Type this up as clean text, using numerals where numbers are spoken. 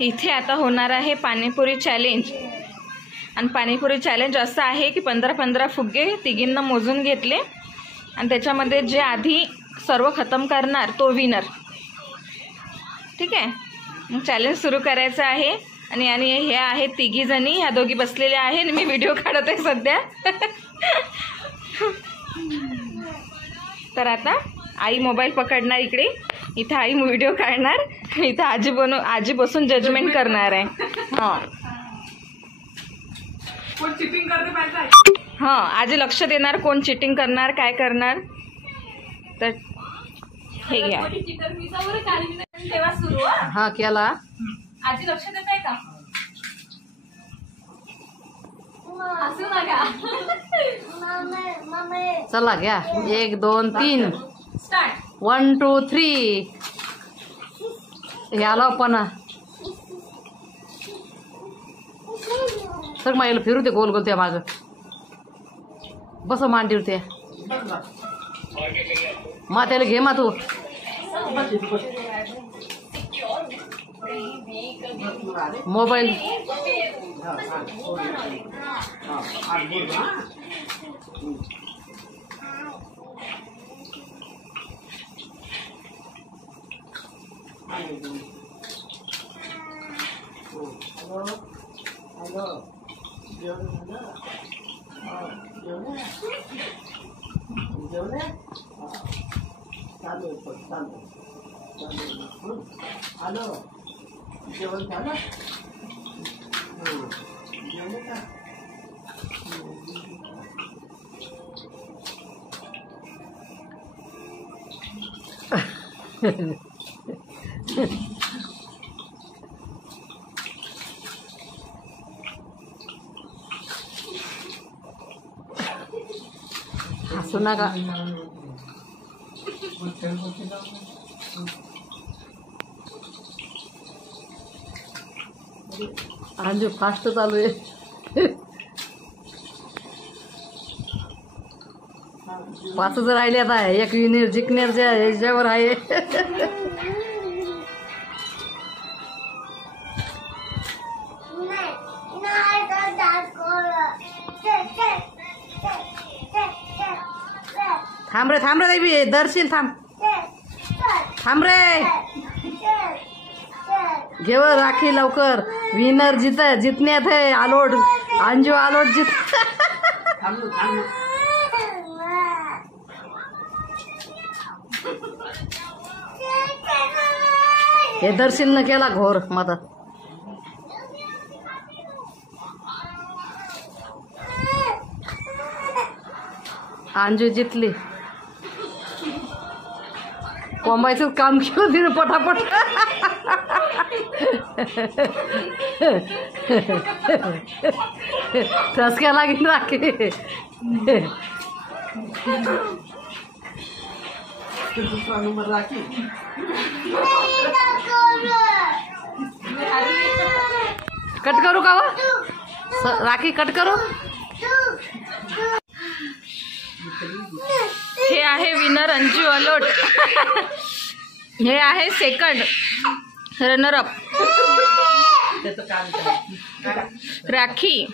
इथे आता होणार आहे पाणीपुरी चॅलेंज। आणि पाणीपुरी चॅलेंज असं आहे की 15-15 फुगे तिघींना मोजून घेतले आणि त्याच्यामध्ये जे आधी सर्व खतम करणार तो विनर। ठीक आहे, मग चॅलेंज सुरू करायचं आहे। आणि हे आहेत तिघी जणी, ह्या दोघी बसलेल्या आहे आणि मी व्हिडिओ काढत आहे सध्या। तर आता आई मोबाईल पकडणार इकडे, इथे आई व्हिडिओ काढणार, इथे आजी बसून जजमेंट करणार आहे। हां कोण चिटिंग करते पाहिजे। हां आजी लक्ष देणार कोण चिटिंग करणार काय करणार। तर हे घ्या। हा केला। आजी लक्ष देत आहे का? चला घ्या 1 2 3 स्टार्ट। 1 2 3 याला पण सर मायला फिरू ते गोल गोल त्या माग बस मांडीवर ते मात्याला घे मा तू। मोबाईल जेवण झालं? जेवण का? हसू नका। अंजू फास्ट चालू आहे। 5 राहिले आता, एक विनर जिंकण्याच्या ह्याच्यावर आहे। थांब रे देवी दर्शील थांब रे घेव राखी लवकर। विनर जितण्यात है आलोट अंजू आलोट जित। हे दर्शील न केला घोर मदत। अंजू जितली। कोंबायचं काम केलं तिने पटापट। ठसक्या लागेल राखी। दुसरा नंबर राखी। कट करू का राखी कट करू? हे आहे विनर अंजू अलोट। हे आहे सेकंड रनर अप राखी।